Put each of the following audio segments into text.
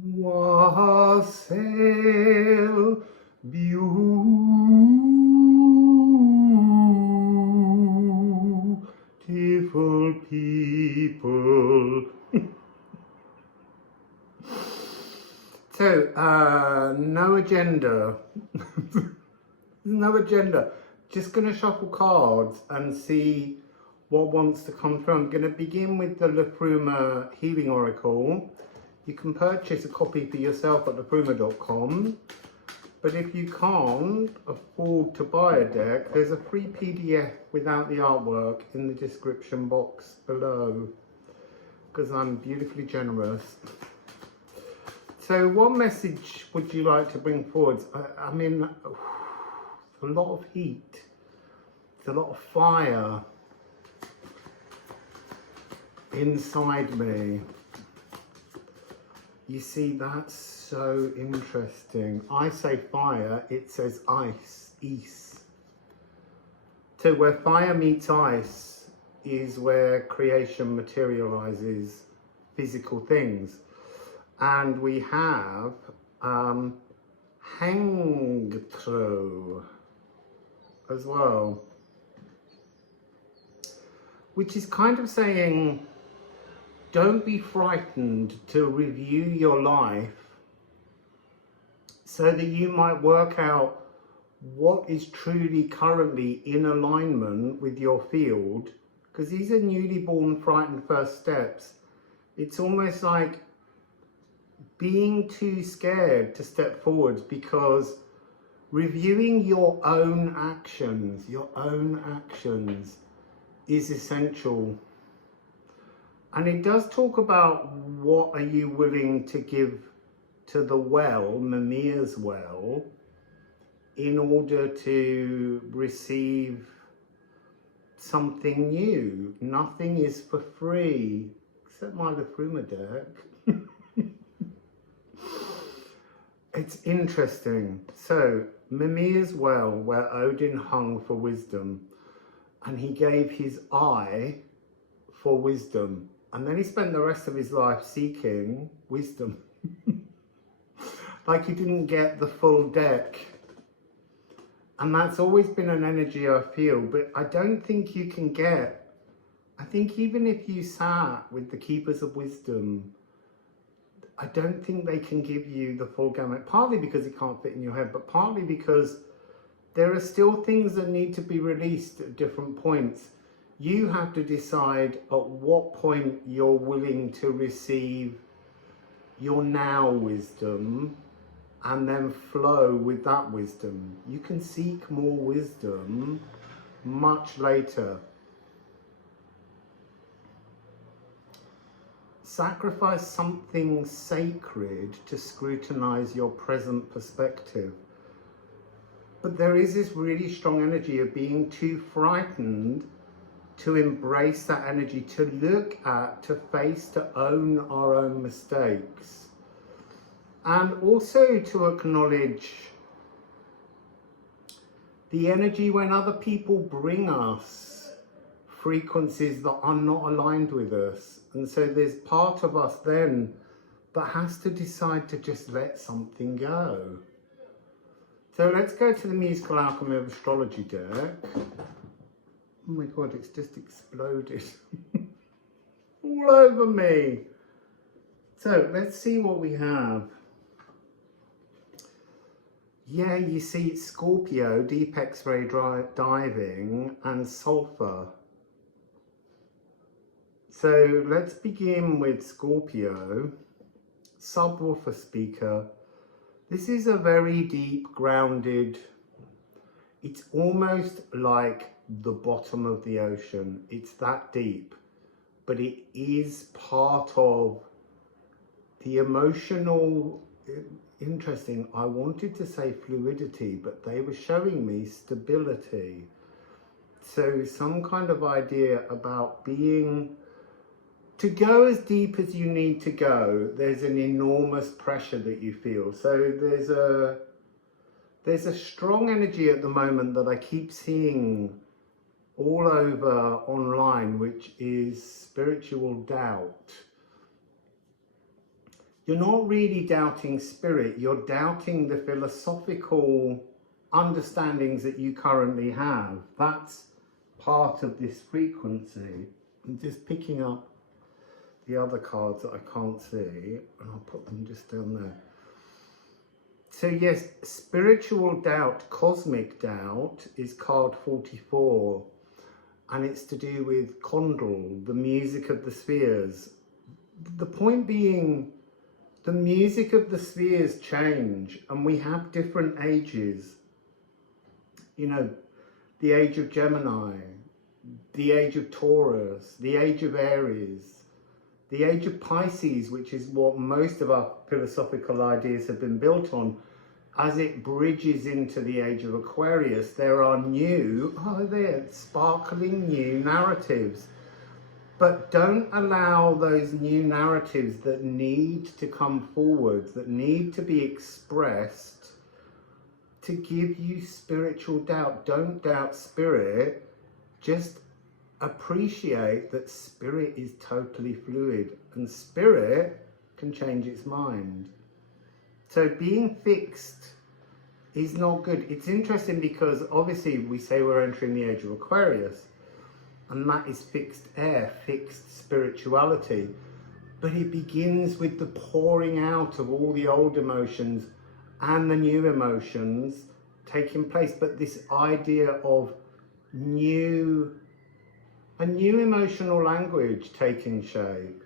Wassail, beautiful people. So, no agenda. No agenda. Just going to shuffle cards and see what wants to come through. I'm going to begin with the Liffruma Healing Oracle. You can purchase a copy for yourself at liffruma.com. But if you can't afford to buy a deck, there's a free PDF without the artwork in the description box below, because I'm beautifully generous. So what message would you like to bring forward? I mean, a lot of heat, it's a lot of fire inside me. You see, that's so interesting. I say fire, it says ice, ease. So where fire meets ice is where creation materializes physical things. And we have hang through as well, which is kind of saying, don't be frightened to review your life so that you might work out what is truly currently in alignment with your field, because these are newly born frightened first steps. It's almost like being too scared to step forward, because reviewing your own actions is essential. And it does talk about what are you willing to give to the well, Mimir's well, in order to receive something new. Nothing is for free, except my Liffruma deck. It's interesting. So, Mimir's well, where Odin hung for wisdom, and he gave his eye for wisdom. And then he spent the rest of his life seeking wisdom. Like he didn't get the full deck. And that's always been an energy I feel, but I don't think you can get, I think even if you sat with the Keepers of Wisdom, I don't think they can give you the full gamut, partly because it can't fit in your head, but partly because there are still things that need to be released at different points. You have to decide at what point you're willing to receive your now wisdom and then flow with that wisdom. You can seek more wisdom much later. Sacrifice something sacred to scrutinize your present perspective. But there is this really strong energy of being too frightened to embrace that energy, to look at, to face, to own our own mistakes. And also to acknowledge the energy when other people bring us frequencies that are not aligned with us. And so there's part of us then that has to decide to just let something go. So let's go to the musical Alchemy of Astrology deck. Oh my God, it's just exploded all over me. So let's see what we have. Yeah, you see it's Scorpio, deep X-ray diving, and sulfur. So let's begin with Scorpio, subwoofer speaker. This is a very deep, grounded, it's almost like the bottom of the ocean. It's that deep, but it is part of the emotional, interesting, I wanted to say fluidity, but they were showing me stability. So some kind of idea about being, to go as deep as you need to go, there's an enormous pressure that you feel. So there's a strong energy at the moment that I keep seeing all over online, which is spiritual doubt. you're not really doubting spirit, you're doubting the philosophical understandings that you currently have. That's part of this frequency. I'm just picking up the other cards that I can't see, and I'll put them just down there. So yes, spiritual doubt, cosmic doubt, is card 44, and it's to do with Condal, the music of the spheres. The point being, the music of the spheres change, and we have different ages. You know, the age of Gemini, the age of Taurus, the age of Aries, the age of Pisces, which is what most of our philosophical ideas have been built on. As it bridges into the age of Aquarius, there are new, sparkling new narratives. But don't allow those new narratives that need to come forward, that need to be expressed, to give you spiritual doubt. Don't doubt spirit. Just appreciate that spirit is totally fluid, and spirit can change its mind. So being fixed is not good. It's interesting because obviously we say we're entering the age of Aquarius, and that is fixed air, fixed spirituality. But it begins with the pouring out of all the old emotions and the new emotions taking place. But this idea of a new emotional language taking shape.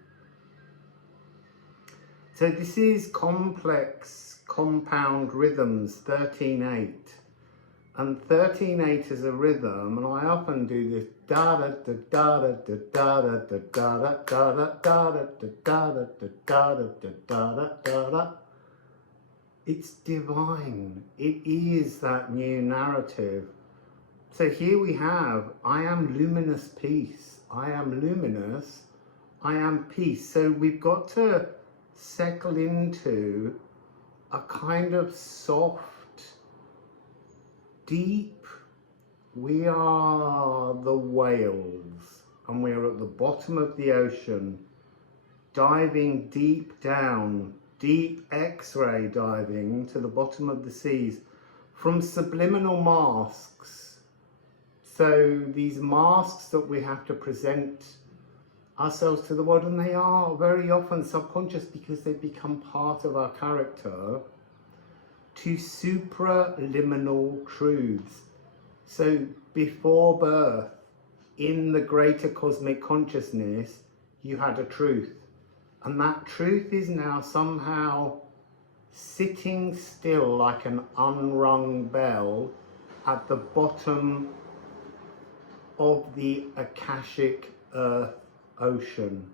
So this is complex compound rhythms, 13/8. And 13/8 is a rhythm, and I often do this da da da da da da da da da da da da da da da da da da da. It's divine. It is that new narrative. So here we have, I am luminous peace. I am luminous. I am peace. So we've got to settle into a kind of soft, deep, we are the whales, and we're at the bottom of the ocean, diving deep down, deep X-ray diving to the bottom of the seas from subliminal masks. So these masks that we have to present ourselves to the world, and they are very often subconscious because they become part of our character, to supraliminal truths. So before birth, in the greater cosmic consciousness, you had a truth, and that truth is now somehow sitting still like an unrung bell at the bottom of the Akashic Earth ocean.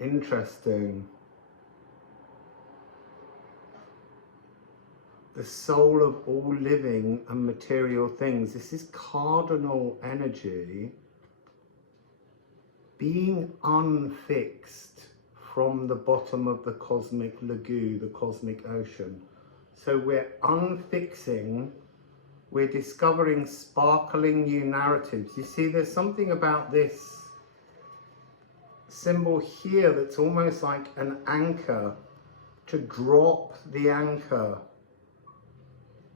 Interesting. The soul of all living and material things. This is cardinal energy being unfixed from the bottom of the cosmic lagoon, the cosmic ocean. So we're unfixing, we're discovering sparkling new narratives. You see, there's something about this symbol here that's almost like an anchor, to drop the anchor.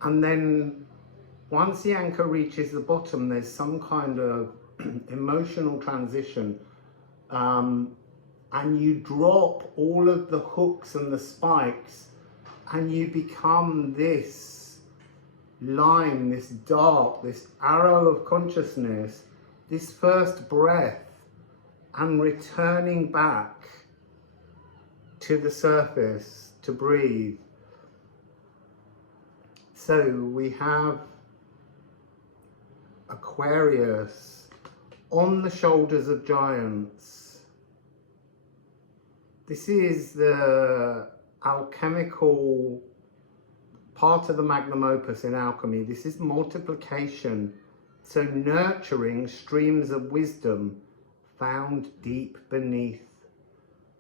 And then once the anchor reaches the bottom, there's some kind of emotional transition. And you drop all of the hooks and the spikes, and you become this line, this dark, this arrow of consciousness, this first breath, and returning back to the surface to breathe. So we have Aquarius on the shoulders of giants. This is the alchemical part of the magnum opus in alchemy. This is multiplication. So nurturing streams of wisdom found deep beneath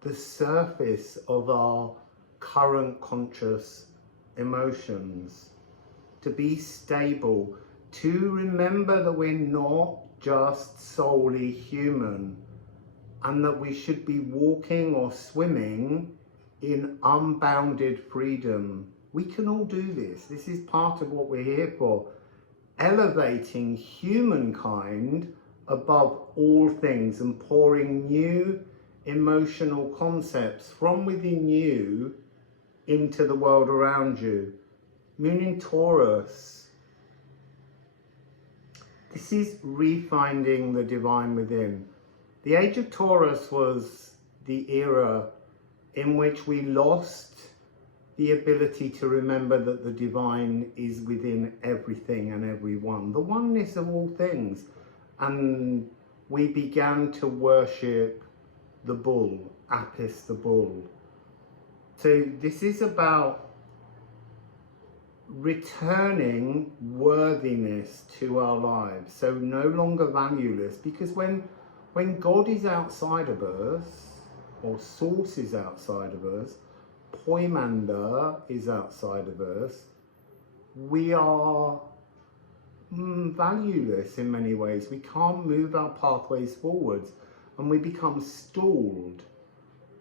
the surface of our current conscious emotions. To be stable, to remember that we're not just solely human, and that we should be walking or swimming in unbounded freedom. We can all do this. This is part of what we're here for. Elevating humankind above all things and pouring new emotional concepts from within you into the world around you. Moon in Taurus. This is refinding the divine within. The age of Taurus was the era in which we lost the ability to remember that the divine is within everything and everyone, the oneness of all things. And we began to worship the bull, Apis the bull. So this is about returning worthiness to our lives, so no longer valueless, because when God is outside of us, or source is outside of us, Poimanda is outside of us, we are valueless in many ways. We can't move our pathways forwards and we become stalled.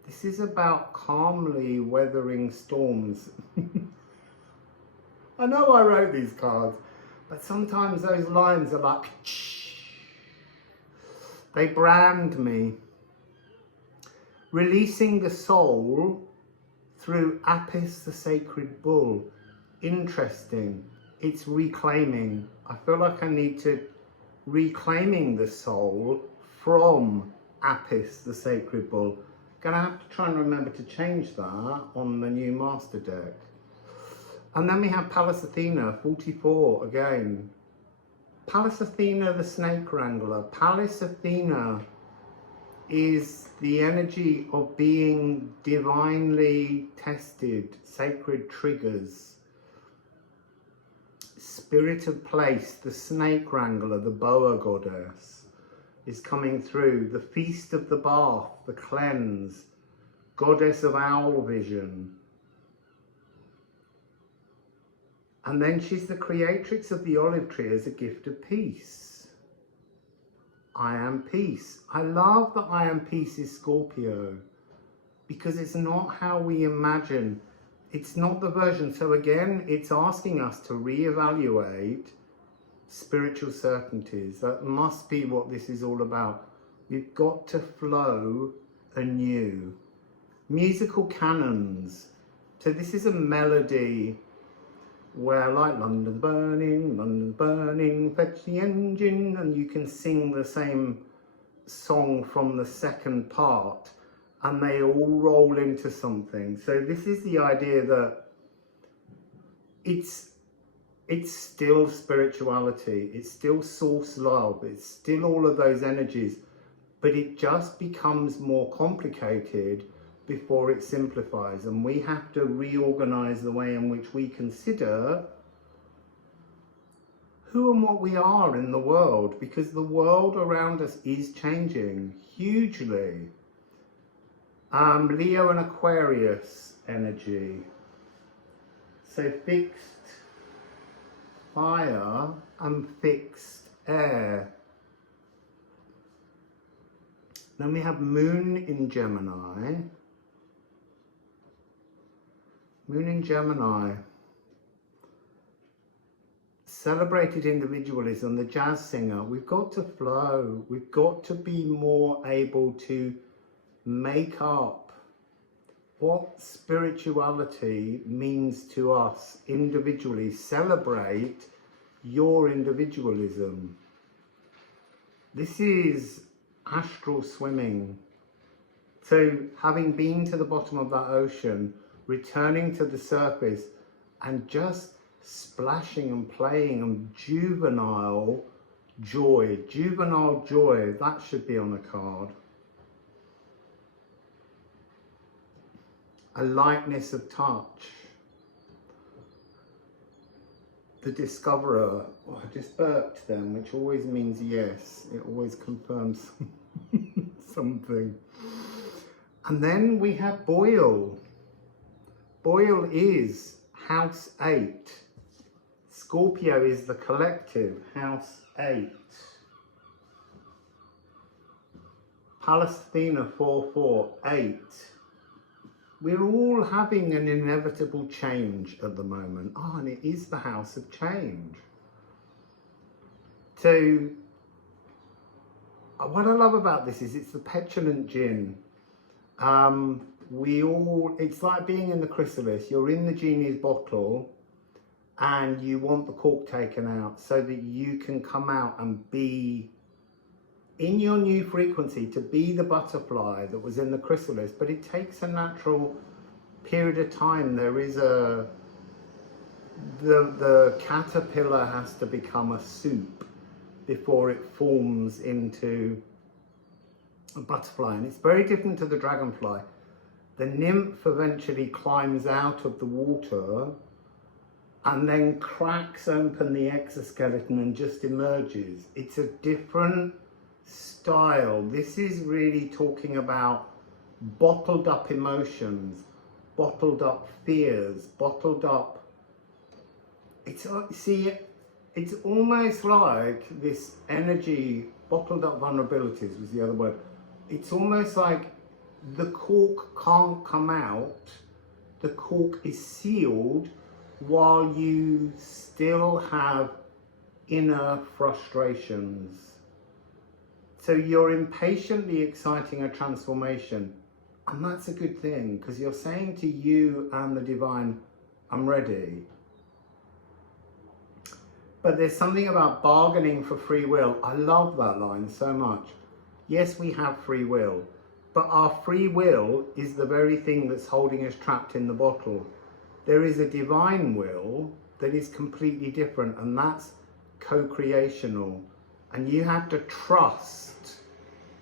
This is about calmly weathering storms. I know I wrote these cards, but sometimes those lines are like, they brand me. Releasing the soul through Apis the sacred bull. Interesting. It's reclaiming. I feel like I need to reclaiming the soul from Apis the sacred bull. Gonna have to try and remember to change that on the new master deck. And then we have Pallas Athena, 44 again. Pallas Athena, the snake wrangler. Pallas Athena is the energy of being divinely tested, sacred triggers. Spirit of place, the snake wrangler, the boa goddess, is coming through. The feast of the bath, the cleanse, goddess of owl vision. And then she's the creatrix of the olive tree as a gift of peace. I am peace. I love that I am peace is Scorpio, because it's not how we imagine. It's not the version. So again, it's asking us to reevaluate spiritual certainties. That must be what this is all about. We've got to flow anew. Musical canons. So this is a melody where, like, London's burning, fetch the engine, and you can sing the same song from the second part and they all roll into something. So this is the idea that it's still spirituality, it's still source love, it's still all of those energies, but it just becomes more complicated before it simplifies, and we have to reorganize the way in which we consider who and what we are in the world, because the world around us is changing hugely. Leo and Aquarius energy. So fixed fire and fixed air. Then we have Moon in Gemini. Moon in Gemini. Celebrated individualism, the jazz singer. We've got to flow. We've got to be more able to make up what spirituality means to us individually. Celebrate your individualism. This is astral swimming. So having been to the bottom of that ocean, returning to the surface and just splashing and playing, and juvenile joy, that should be on a card. A lightness of touch. The discoverer. Oh, I just burped then, which always means yes. It always confirms something. And then we have Boil. Boil is House 8. Scorpio is the collective, House 8. Pallas Athena 4-4, 8. we're all having an inevitable change at the moment. Oh, and it is the house of change. So what I love about this is it's the petulant djinn. It's like being in the chrysalis. You're in the genie's bottle and you want the cork taken out so that you can come out and be in your new frequency, to be the butterfly that was in the chrysalis. But it takes a natural period of time. There is the caterpillar has to become a soup before it forms into a butterfly, and it's very different to the dragonfly. The nymph eventually climbs out of the water and then cracks open the exoskeleton and just emerges. It's a different style. This is really talking about bottled up emotions, bottled up fears, bottled up. It's almost like this energy, bottled up vulnerabilities was the other word. It's almost like the cork can't come out, the cork is sealed while you still have inner frustrations. So you're impatiently exciting a transformation, and that's a good thing, because you're saying to you and the divine, I'm ready. But there's something about bargaining for free will. I love that line so much. Yes, we have free will, but our free will is the very thing that's holding us trapped in the bottle. There is a divine will that is completely different, and that's co-creational. And you have to trust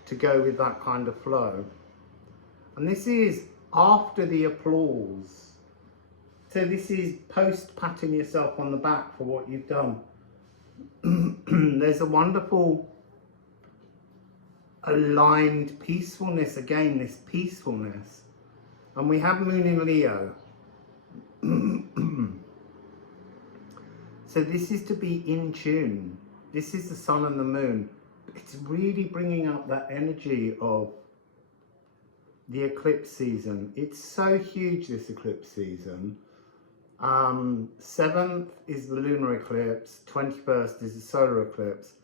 to go with that kind of flow. And this is after the applause. So this is post patting yourself on the back for what you've done. There's a wonderful aligned peacefulness, again, this peacefulness. And we have Moon in Leo. So this is to be in tune. This is the sun and the moon. It's really bringing up that energy of the eclipse season. It's so huge, this eclipse season. 7th is the lunar eclipse, 21st is the solar eclipse.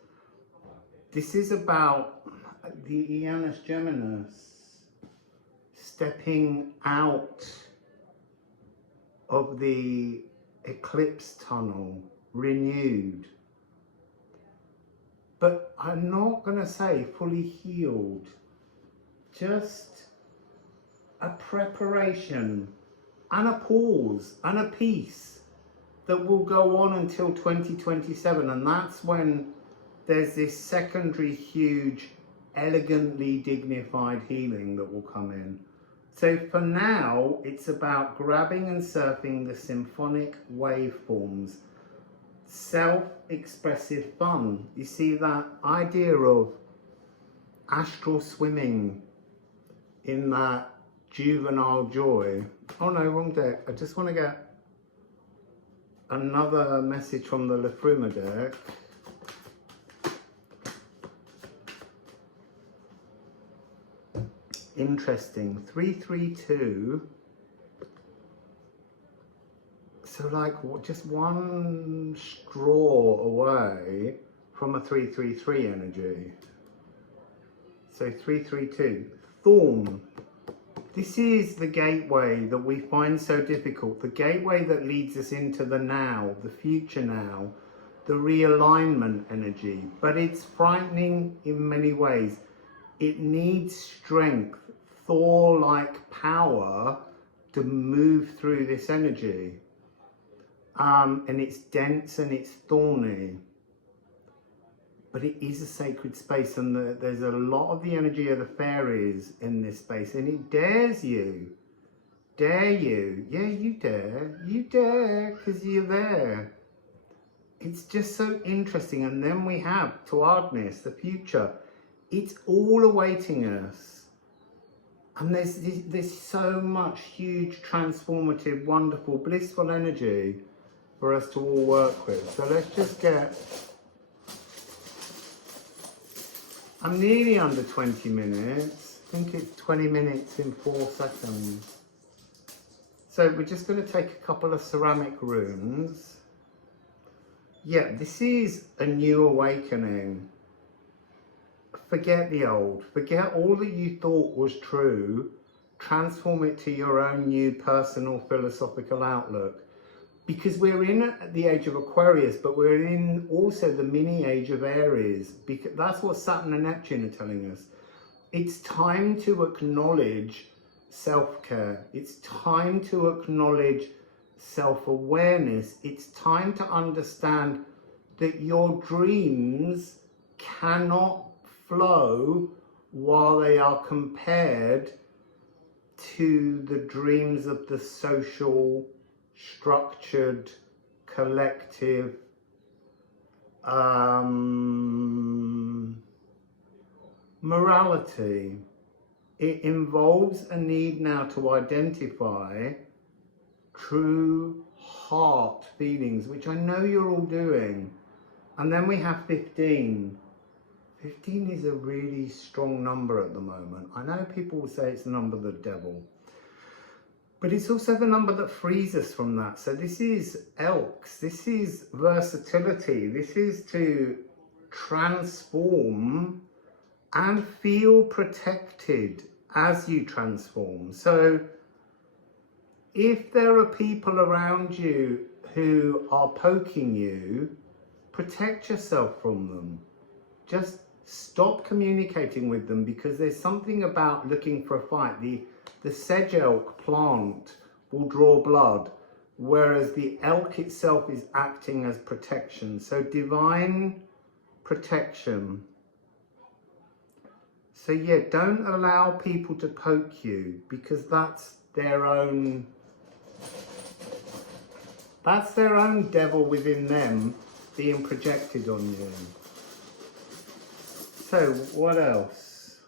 This is about the Janus Geminis stepping out of the eclipse tunnel, renewed. But I'm not going to say fully healed, just a preparation and a pause and a peace that will go on until 2027. And that's when there's this secondary, huge, elegantly dignified healing that will come in. So for now, it's about grabbing and surfing the symphonic waveforms, self-expressive fun. You see that idea of astral swimming in that juvenile joy. Oh no, wrong deck. I just want to get another message from the Liffruma deck. Interesting. 332. So like just one straw away from a 333 energy. So 332. Thorn. This is the gateway that we find so difficult. The gateway that leads us into the now, the future now, the realignment energy. But it's frightening in many ways. It needs strength, Thor-like power to move through this energy. And it's dense and it's thorny. But it is a sacred space, and there's a lot of the energy of the fairies in this space, and it dares you. Dare you. Yeah, you dare. You dare, because you're there. It's just so interesting. And then we have Towardness, the future. It's all awaiting us. And there's so much huge, transformative, wonderful, blissful energy for us to all work with. So let's just get... I'm nearly under 20 minutes. I think it's 20 minutes in 4 seconds. So we're just going to take a couple of ceramic runes. Yeah, this is a new awakening. Forget the old. Forget all that you thought was true. Transform it to your own new personal philosophical outlook. Because we're in the age of Aquarius, but we're in also the mini age of Aries. Because that's what Saturn and Neptune are telling us. It's time to acknowledge self-care. It's time to acknowledge self-awareness. It's time to understand that your dreams cannot flow while they are compared to the dreams of the social, structured, collective, morality. It involves a need now to identify true heart feelings, which I know you're all doing. And then we have 15. 15 is a really strong number at the moment. I know people will say it's the number of the devil, but it's also the number that frees us from that. So this is elks, this is versatility, this is to transform and feel protected as you transform. So if there are people around you who are poking you, protect yourself from them. Just stop communicating with them, because there's something about looking for a fight. The sedge elk plant will draw blood, whereas the elk itself is acting as protection. So divine protection. So yeah, don't allow people to poke you, because that's their own devil within them being projected on you. So what else?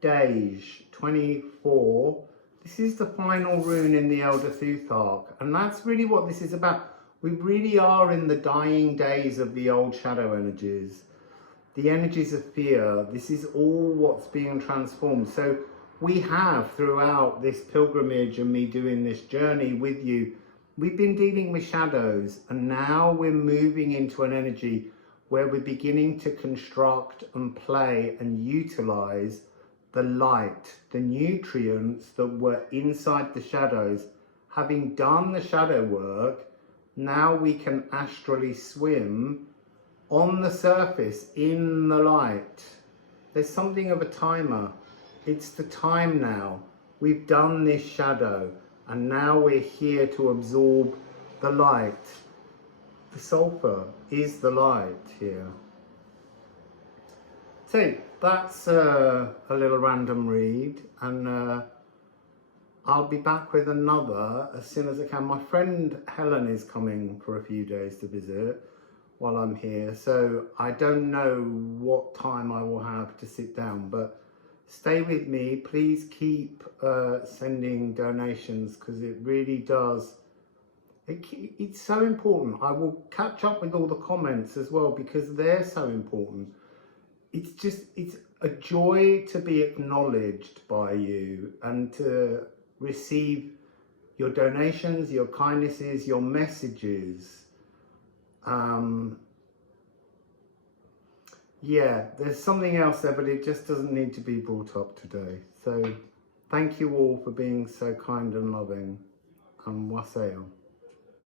Dej 24. This is the final rune in the Elder Futhark, and that's really what this is about. We really are in the dying days of the old shadow energies, the energies of fear. This is all what's being transformed. So we have, throughout this pilgrimage and me doing this journey with you, we've been dealing with shadows, and now we're moving into an energy where we're beginning to construct and play and utilize the light, the nutrients that were inside the shadows. Having done the shadow work, now we can astrally swim on the surface in the light. There's something of a timer. It's the time now. We've done this shadow, and now we're here to absorb the light. The sulfur is the light here. So that's a little random read, and I'll be back with another as soon as I can. My friend Helen is coming for a few days to visit while I'm here, so I don't know what time I will have to sit down, but stay with me. Please keep sending donations, because it really does. It's so important. I will catch up with all the comments as well, because they're so important. It's a joy to be acknowledged by you and to receive your donations, your kindnesses, your messages. Yeah, there's something else there, but it just doesn't need to be brought up today. So thank you all for being so kind and loving, and wassail.